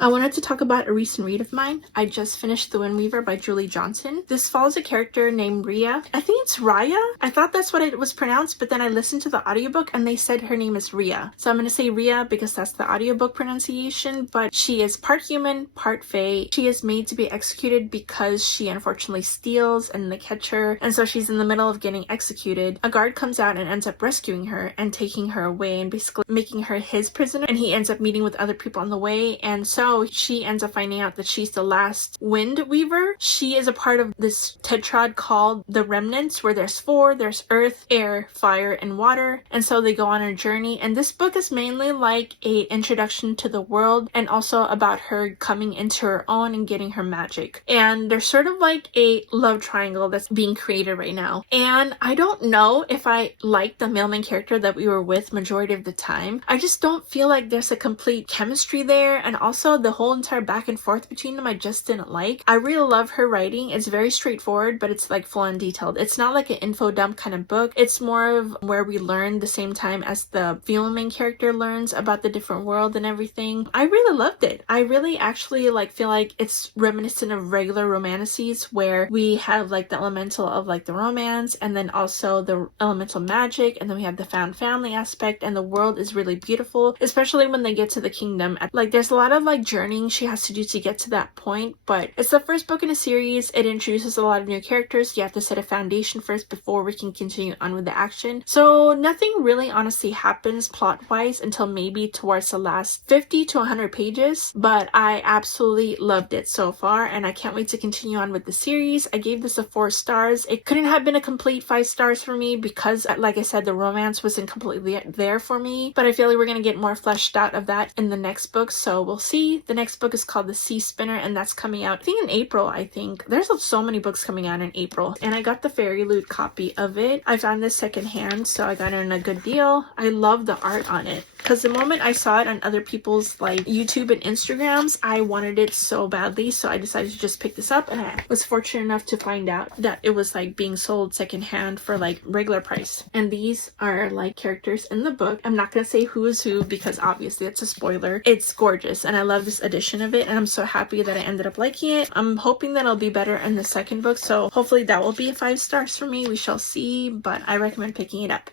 I wanted to talk about a recent read of mine. I just finished The Wind Weaver by Julie Johnson. This follows a character named Rhea. I think it's Raya. I thought that's what it was pronounced, but then I listened to the audiobook and they said her name is Rhea. So I'm going to say Rhea because that's the audiobook pronunciation, but she is part human, part fae. She is made to be executed because she unfortunately steals and they catch her, and so she's in the middle of getting executed. A guard comes out and ends up rescuing her and taking her away and basically making her his prisoner, and he ends up meeting with other people on the way, and so she ends up finding out that she's the last Wind Weaver. She is a part of this tetrad called the Remnants, where there's four. There's earth, air, fire, and water, and so they go on a journey, and this book is mainly like a introduction to the world and also about her coming into her own and getting her magic. And there's sort of like a love triangle that's being created right now, and I don't know if I like the mailman character that we were with majority of the time. I just don't feel like there's a complete chemistry there, and also the whole entire back and forth between them I just didn't like. I really love her writing. It's very straightforward, but it's like full on detailed. It's not like an info dump kind of book. It's more of where we learn the same time as the female main character learns about the different world and everything. I really loved it. I really actually like feel like it's reminiscent of regular romances where we have like the elemental of like the romance and then also the elemental magic, and then we have the found family aspect, and the world is really beautiful, especially when they get to the kingdom. Like there's a lot of like journeying she has to do to get to that point, but it's the first book in a series. It introduces a lot of new characters. You have to set a foundation first before we can continue on with the action. So nothing really honestly happens plot wise until maybe towards the last 50 to 100 pages, but I absolutely loved it so far and I can't wait to continue on with the series. I gave this a 4 stars. It couldn't have been a complete 5 stars for me because like I said, the romance wasn't completely there for me, but I feel like we're going to get more fleshed out of that in the next book, so we'll see. The next book is called The Sea Spinner, and that's coming out I think in April. I think there's so many books coming out in April, and I got the Fairy Loot copy of it. I found this secondhand, so I got it on a good deal. I love the art on it because the moment I saw it on other people's like YouTube and Instagrams, I wanted it so badly, so I decided to just pick this up, and I was fortunate enough to find out that it was like being sold secondhand for like regular price. And these are like characters in the book. I'm not gonna say who is who because obviously it's a spoiler. It's gorgeous and I love this edition of it, and I'm so happy that I ended up liking it. I'm hoping that it'll be better in the second book, so hopefully that will be 5 stars for me. We shall see, but I recommend picking it up.